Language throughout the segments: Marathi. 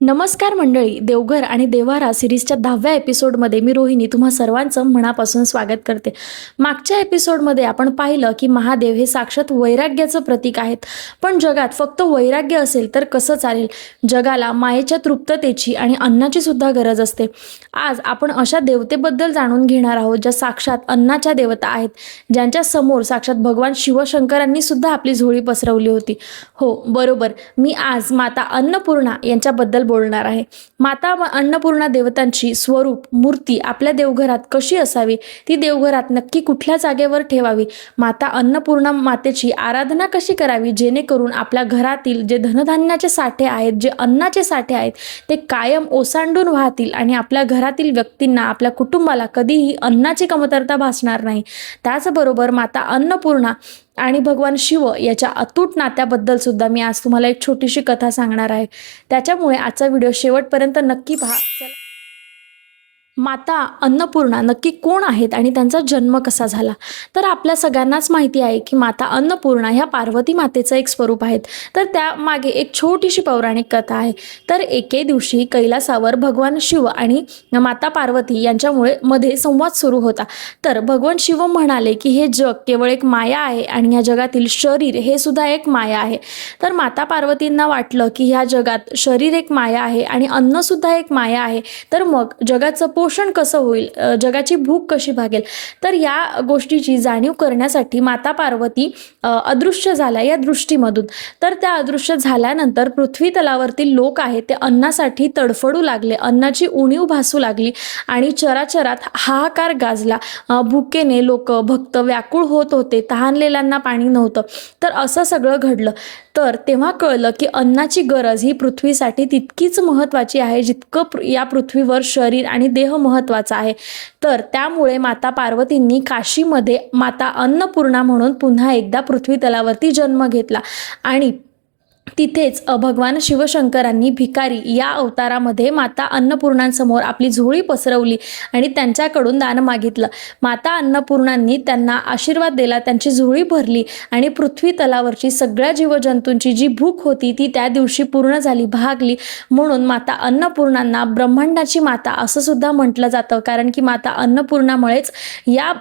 नमस्कार मंडळी, देवघर आणि देव्हारा सिरीजच्या 10व्या एपिसोडमध्ये मी रोहिणी तुम्हा सर्वांचं मनापासून स्वागत करते. मागच्या एपिसोडमध्ये आपण पाहिलं की महादेव हे साक्षात वैराग्याचं प्रतीक आहेत. पण जगात फक्त वैराग्य असेल तर कसं चालेल? जगाला मायेच्या तृप्ततेची आणि अन्नाची सुद्धा गरज असते. आज आपण अशा देवतेबद्दल जाणून घेणार आहोत ज्या साक्षात अन्नाच्या देवता आहेत, ज्यांच्या समोर साक्षात भगवान शिवशंकरांनी सुद्धा आपली झोळी पसरवली होती. हो बरोबर, मी आज माता अन्नपूर्णा यांच्याबद्दल बोलणार आहे. माता अन्नपूर्णा देवतांची स्वरूप मूर्ती आपल्या देवघरात कशी असावी, ती देवघरात नक्की कुठल्या जागेवर ठेवावी, माता अन्नपूर्णा मातेची आराधना कशी करावी जेणेकरून आपल्या घरातील जे धनधान्याचे साठे आहेत, जे अन्नाचे साठे आहेत, ते कायम ओसांडून वाहतील आणि आपल्या घरातील व्यक्तींना, आपल्या कुटुंबाला कधीही अन्नाची कमतरता भासणार नाही. त्याचबरोबर माता अन्नपूर्णा आणि भगवान शिव याच्या अतूट नात्याबद्दल सुद्धा मी आज तुम्हाला एक छोटीशी कथा सांगणार आहे. त्याच्यामुळे आजचा व्हिडिओ शेवटपर्यंत नक्की पहा. चला, माता अन्नपूर्णा नक्की कोण आहेत आणि त्यांचा जन्म कसा झाला? तर आपल्या सगळ्यांनाच माहिती आहे की माता अन्नपूर्णा ह्या पार्वती मातेचं एक स्वरूप आहेत. तर त्यामागे एक छोटीशी पौराणिक कथा आहे. तर एके दिवशी कैलासावर भगवान शिव आणि माता पार्वती यांच्यामुळे मध्ये संवाद सुरू होता. तर भगवान शिव म्हणाले की हे जग केवळ एक माया आहे आणि या जगातील शरीर हे सुद्धा एक माया आहे. तर माता पार्वतींना वाटलं की ह्या जगात शरीर एक माया आहे आणि अन्न सुद्धा एक माया आहे. तर मग जगाचं पोषण कसं होईल, जगाची भूक कशी भागेल? तर या गोष्टीची जाणीव करण्यासाठी माता पार्वती अदृश्य झाल्या या दृष्टीमधून. तर त्या अदृश्य झाल्यानंतर पृथ्वी तलावरतील लोक आहेत ते अन्नासाठी तडफडू लागले, अन्नाची उणीव भासू लागली आणि चराचरात हाहाकार गाजला. भुकेने लोक भक्त व्याकुळ होत होते, तहानलेल्यांना पाणी नव्हतं. तर असं सगळं घडलं. तर तेव्हा कळलं की अन्नाची गरज ही पृथ्वीसाठी तितकीच महत्त्वाची आहे जितकं या पृथ्वीवर शरीर आणि देह महत्त्वाचा आहे. तर त्यामुळे माता पार्वतींनी काशीमध्ये माता अन्नपूर्णा म्हणून पुन्हा एकदा पृथ्वी तलावरती जन्म घेतला आणि तिथेच भगवान शिवशंकरांनी भिकारी या अवतारामध्ये माता अन्नपूर्णांसमोर आपली झोळी पसरवली आणि त्यांच्याकडून दान मागितलं. माता अन्नपूर्णांनी त्यांना आशीर्वाद दिला, त्यांची झोळी भरली आणि पृथ्वी तलावरची सगळ्या जीवजंतूंची जी भूक होती ती त्या दिवशी पूर्ण झाली, भागली. म्हणून माता अन्नपूर्णांना ब्रह्मांडाची माता असं सुद्धा म्हटलं जातं, कारण की माता अन्नपूर्णामुळेच या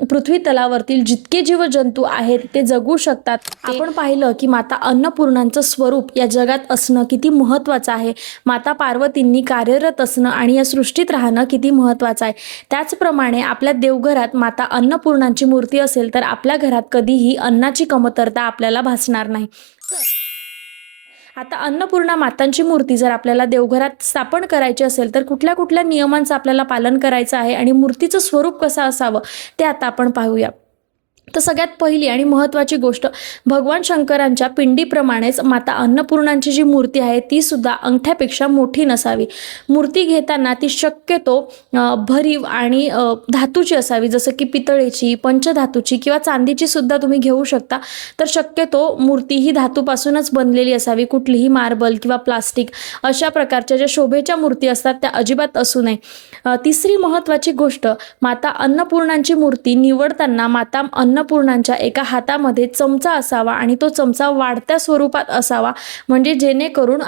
पृथ्वी तलावरतील जितके जीवजंतू आहेत ते जगू शकतात. आपण पाहिलं की माता अन्नपूर्णांचं स्वरूप या जगात असणं किती महत्त्वाचं आहे. माता पार्वतींनी कार्यरत असणं आणि या सृष्टीत राहणं किती महत्त्वाचं आहे. त्याचप्रमाणे आपल्या देवघरात माता अन्नपूर्णांची मूर्ती असेल तर आपल्या घरात कधीही अन्नाची कमतरता आपल्याला भासणार नाही. आता अन्नपूर्णा मातांची मूर्ती जर आपल्याला देवघरात स्थापन करायची असेल तर कुठल्या कुठल्या नियमांचं आपल्याला पालन करायचं आहे आणि मूर्तीचं स्वरूप कसं असावं ते आता आपण पाहूया. तर सगळ्यात पहिली आणि महत्त्वाची गोष्ट, भगवान शंकरांच्या पिंडीप्रमाणेच माता अन्नपूर्णांची जी मूर्ती आहे ती सुद्धा अंगठ्यापेक्षा मोठी नसावी. मूर्ती घेताना ती शक्यतो भरीव आणि धातूची असावी, जसं की पितळेची, पंचधातूची किंवा चांदीची सुद्धा तुम्ही घेऊ शकता. तर शक्यतो मूर्ती ही धातूपासूनच बनलेली असावी, कुठलीही मार्बल किंवा प्लास्टिक अशा प्रकारच्या ज्या शोभेच्या मूर्ती असतात त्या अजिबात असू नये. तिसरी महत्त्वाची गोष्ट, माता अन्नपूर्णांची मूर्ती निवडताना माता अन्नपूर्णांच्या एका हातामध्ये चमचा असावा आणि तो चमचा वाढत्या स्वरूपात असावा, म्हणजे जेणेकरून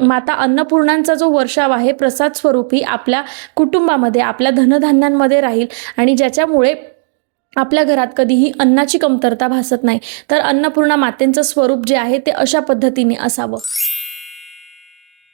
माता अन्नपूर्णांचा जो वर्षाव आहे प्रसाद स्वरूपी आपल्या कुटुंबामध्ये, आपल्या धनधान्यांमध्ये राहील आणि ज्याच्यामुळे आपल्या घरात कधीही अन्नाची कमतरता भासत नाही. तर अन्नपूर्णा मातेचं स्वरूप जे आहे ते अशा पद्धतीने असावं.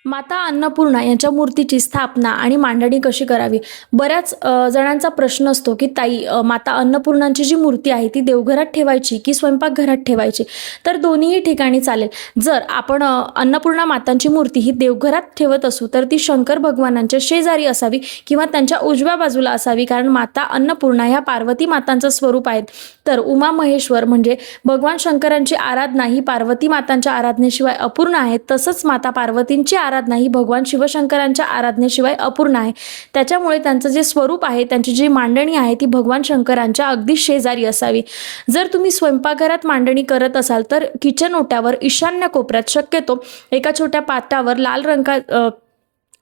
माता अन्नपूर्णा यांच्या मूर्तीची स्थापना आणि मांडणी कशी करावी? बऱ्याच जणांचा प्रश्न असतो की ताई, माता अन्नपूर्णांची जी मूर्ती आहे ती देवघरात ठेवायची की स्वयंपाकघरात ठेवायची? तर दोन्हीही ठिकाणी चालेल. जर आपण अन्नपूर्णा मातांची मूर्ती ही देवघरात ठेवत असू तर ती शंकर भगवानांच्या शेजारी असावी किंवा त्यांच्या उजव्या बाजूला असावी, कारण माता अन्नपूर्णा ह्या पार्वती मातांचं स्वरूप आहेत. तर उमा महेश्वर म्हणजे भगवान शंकरांची आराधना ही पार्वती मातांच्या आराधनेशिवाय अपूर्ण आहे. तसंच माता पार्वतींची आराधना ही भगवान शिवशंकरांच्या आराधनेशिवाय अपूर्ण आहे. त्याच्यामुळे त्यांचं जे स्वरूप आहे, त्यांची जी मांडणी आहे ती भगवान शंकरांच्या अगदी शेजारी असावी. जर तुम्ही स्वयंपाकघरात मांडणी करत असाल तर किचन ओट्यावर ईशान्य कोपऱ्यात शक्यतो एका छोट्या पाटावर लाल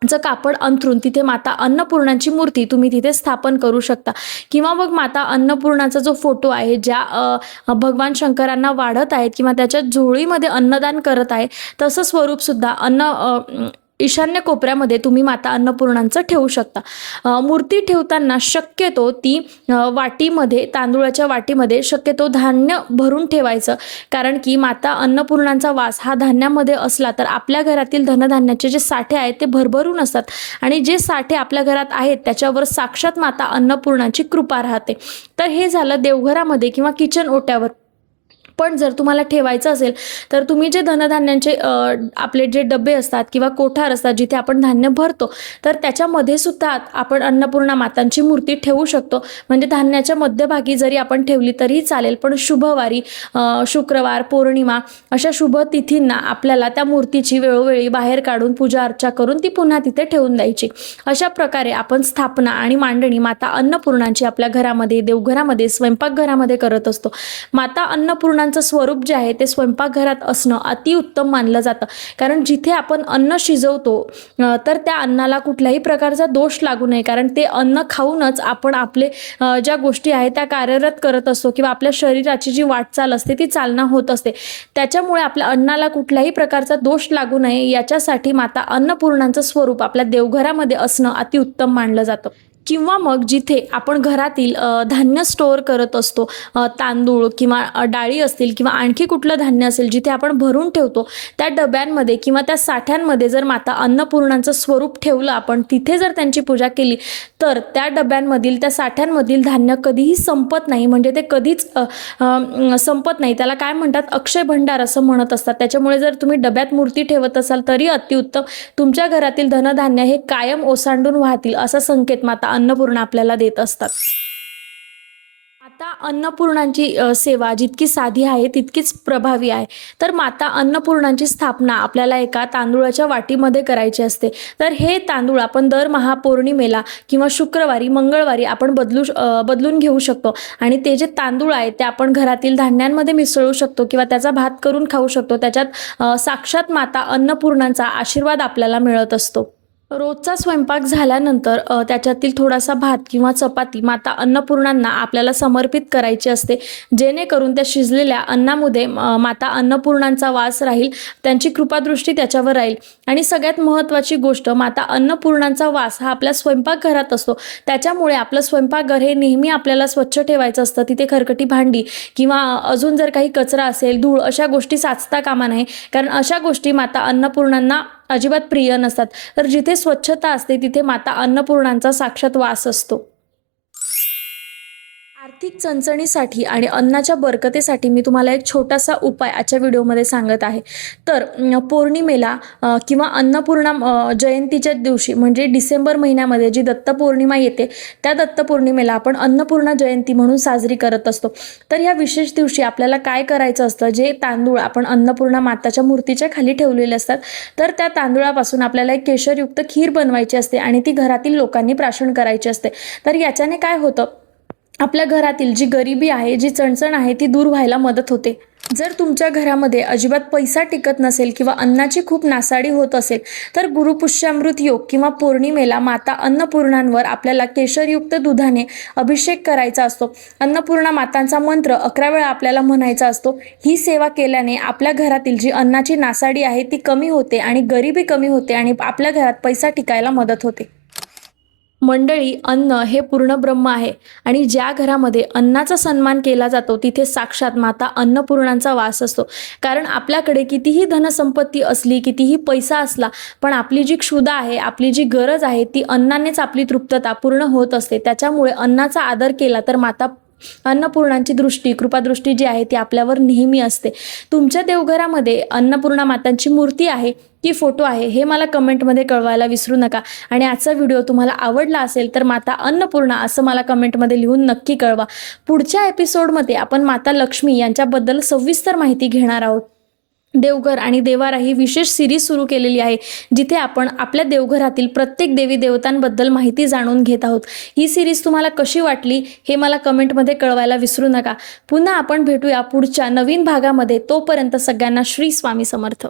चं कापड अंथरून तिथे माता अन्नपूर्णांची मूर्ती तुम्ही तिथे स्थापन करू शकता. किंवा मग माता अन्नपूर्णाचा जो फोटो आहे, ज्या भगवान शंकरांना वाढत आहेत किंवा त्याच्या झोळीमध्ये अन्नदान करत आहे तसं स्वरूप सुद्धा ईशान्य कोपऱ्यामध्ये तुम्ही माता अन्नपूर्णांचं ठेवू शकता। मूर्ती ठेवताना शक्यतो ती वाटीमध्ये, तांदूळाच्या वाटीमध्ये शक्यतो धान्य भरून ठेवायचं, कारण की माता अन्नपूर्णांचा वास हा धान्यामध्ये असला तर आपल्या घरातील धनधान्याचे जे साठे आहेत ते भरभरून असतात आणि जे साठे आपल्या घरात आहेत त्याच्यावर साक्षात माता अन्नपूर्णाची कृपा राहते। तर हे झालं देवघरामध्ये किंवा किचन ओट्यावर। पण जर तुम्हाला ठेवायचं असेल तर तुम्ही जे धनधान्यांचे आपले जे डबे असतात किंवा कोठार असतात जिथे आपण धान्य भरतो, तर त्याच्यामध्ये सुद्धा आपण अन्नपूर्णा मातांची मूर्ती ठेवू शकतो। म्हणजे धान्याच्या मध्यभागी जरी आपण ठेवली तरीही चालेल, पण शुभवारी, शुक्रवार, पौर्णिमा अशा शुभ तिथींना आपल्याला त्या मूर्तीची वेळोवेळी बाहेर काढून पूजा अर्चा करून ती पुन्हा तिथे ठेवून द्यायची। अशा प्रकारे आपण स्थापना आणि मांडणी माता अन्नपूर्णांची आपल्या घरामध्ये, देवघरामध्ये, स्वयंपाकघरामध्ये करत असतो। माता अन्नपूर्णांचं स्वरूप जे आहे ते स्वयंपाकघरात असणं अतिउत्तम मानलं जातं, कारण जिथे आपण अन्न शिजवतो तर त्या अन्नाला कुठल्याही प्रकारचा दोष लागू नये, कारण ते अन्न खाऊनच आपण आपले ज्या गोष्टी आहेत त्या कार्यरत करत असतो किंवा आपल्या शरीराची जी वाटचाल असते ती चालना होत असते। त्याच्यामुळे आपल्या अन्नाला कुठल्याही प्रकारचा दोष लागू नये याच्यासाठी माता अन्नपूर्णांचं स्वरूप आपल्या देवघरामध्ये असणं अतिउत्तम मानलं जातं। किंवा मग जिथे आपण घरातील धान्य स्टोअर करत असतो, तांदूळ किंवा डाळी असतील किंवा आणखी कुठलं धान्य असेल जिथे आपण भरून ठेवतो, त्या डब्यांमध्ये किंवा त्या साठ्यांमध्ये जर माता अन्नपूर्णांचं स्वरूप ठेवलं आपण, तिथे जर त्यांची पूजा केली तर त्या डब्यांमधील, त्या साठ्यांमधील धान्य कधीही संपत नाही। म्हणजे ते कधीच संपत नाही। त्याला काय म्हणतात, अक्षय भंडार असं म्हणत असतात। त्याच्यामुळे जर तुम्ही डब्यात मूर्ती ठेवत असाल तरी अतिउत्तम, तुमच्या घरातील धनधान्य हे कायम ओसांडून वाहतील असा संकेत माता अन्नपूर्णा आपल्याला देत असतात। माता अन्नपूर्णांची सेवा जितकी साधी आहे तितकीच प्रभावी आहे। तर माता अन्नपूर्णांची स्थापना आपल्याला एका तांदूळाच्या वाटीमध्ये करायची असते। तर हे तांदूळ आपण दर महापौर्णिमेला किंवा शुक्रवारी, मंगळवारी आपण बदलून घेऊ शकतो आणि ते जे तांदूळ आहे ते आपण घरातील धान्यांमध्ये मिसळू शकतो किंवा त्याचा भात करून खाऊ शकतो। त्याच्यात साक्षात माता अन्नपूर्णांचा आशीर्वाद आपल्याला मिळत असतो। रोजचा स्वयंपाक झाल्यानंतर त्याच्यातील थोडासा भात किंवा चपाती माता अन्नपूर्णांना आपल्याला समर्पित करायची असते, जेणेकरून त्या शिजलेल्या अन्नामध्ये माता अन्नपूर्णांचा वास राहील, त्यांची कृपादृष्टी त्याच्यावर राहील। आणि सगळ्यात महत्त्वाची गोष्ट, माता अन्नपूर्णांचा वास हा आपल्या स्वयंपाकघरात असतो, त्याच्यामुळे आपलं स्वयंपाकघर हे नेहमी आपल्याला स्वच्छ ठेवायचं असतं। तिथे खरकटी भांडी किंवा अजून जर काही कचरा असेल, धूळ, अशा गोष्टी साचता कामा नये, कारण अशा गोष्टी माता अन्नपूर्णांना अजिबात प्रिय नसतात। तर जिथे स्वच्छता असते तिथे माता अन्नपूर्णांचा साक्षात वास असतो। आर्थिक चणचणीसाठी आणि अन्नाच्या बरकतेसाठी मी तुम्हाला एक छोटासा उपाय आजच्या व्हिडिओमध्ये सांगत आहे। तर पौर्णिमेला किंवा अन्नपूर्णा जयंतीच्या दिवशी, म्हणजे डिसेंबर महिन्यामध्ये जी दत्तपौर्णिमा येते, त्या दत्तपौर्णिमेला आपण अन्नपूर्णा जयंती म्हणून साजरी करत असतो। तर या विशेष दिवशी आपल्याला काय करायचं असतं, जे तांदूळ आपण अन्नपूर्णा माताच्या मूर्तीच्या खाली ठेवलेले असतात, तर त्या तांदूळापासून आपल्याला एक केशरयुक्त खीर बनवायची असते आणि ती घरातील लोकांनी प्राशन करायची असते। तर याच्याने काय होतं, आपल्या घरातील जी गरिबी आहे, जी चणचण आहे ती दूर व्हायला मदत होते। जर तुमच्या घरामध्ये अजिबात पैसा टिकत नसेल किंवा अन्नाची खूप नासाडी होत असेल, तर गुरुपुष्यामृत योग किंवा पौर्णिमेला माता अन्नपूर्णांवर आपल्याला केशरयुक्त दुधाने अभिषेक करायचा असतो। अन्नपूर्णा मातांचा मंत्र 11 वेळा आपल्याला म्हणायचा असतो। ही सेवा केल्याने आपल्या घरातील जी अन्नाची नासाडी आहे ती कमी होते आणि गरिबी कमी होते आणि आपल्या घरात पैसा टिकायला मदत होते। मंडळी, अन्न हे पूर्ण ब्रह्म आहे आणि ज्या घरामध्ये अन्नाचा सन्मान केला जातो तिथे साक्षात माता अन्नपूर्णांचा वास असतो। कारण आपल्याकडे कितीही धनसंपत्ती असली, कितीही पैसा असला, पण आपली जी क्षुधा आहे, आपली जी गरज आहे, ती अन्नानेच आपली तृप्तता पूर्ण होत असते। त्याच्यामुळे अन्नाचा आदर केला तर माता अन्नपूर्णांची दृष्टी, कृपादृष्टी जी आहे ती आपल्यावर नेहमी असते। तुमच्या देवघरामध्ये अन्नपूर्णा मातांची मूर्ती आहे की फोटो आहे हे मला कमेंटमध्ये कळवायला विसरू नका। आणि आजचा व्हिडिओ तुम्हाला आवडला असेल तर माता अन्नपूर्णा असं मला कमेंटमध्ये लिहून नक्की कळवा। पुढच्या एपिसोडमध्ये आपण माता लक्ष्मी यांच्याबद्दल सविस्तर माहिती घेणार आहोत। देवघर आणि देवारा ही विशेष सिरीज सुरू केलेली आहे, जिथे आपण आपल्या देवघरातील प्रत्येक देवी देवतांबद्दल माहिती जाणून घेत आहोत। ही सिरीज तुम्हाला कशी वाटली हे मला कमेंटमध्ये कळवायला विसरू नका। पुन्हा आपण भेटूया पुढच्या नवीन भागामध्ये। तोपर्यंत सगळ्यांना श्री स्वामी समर्थ।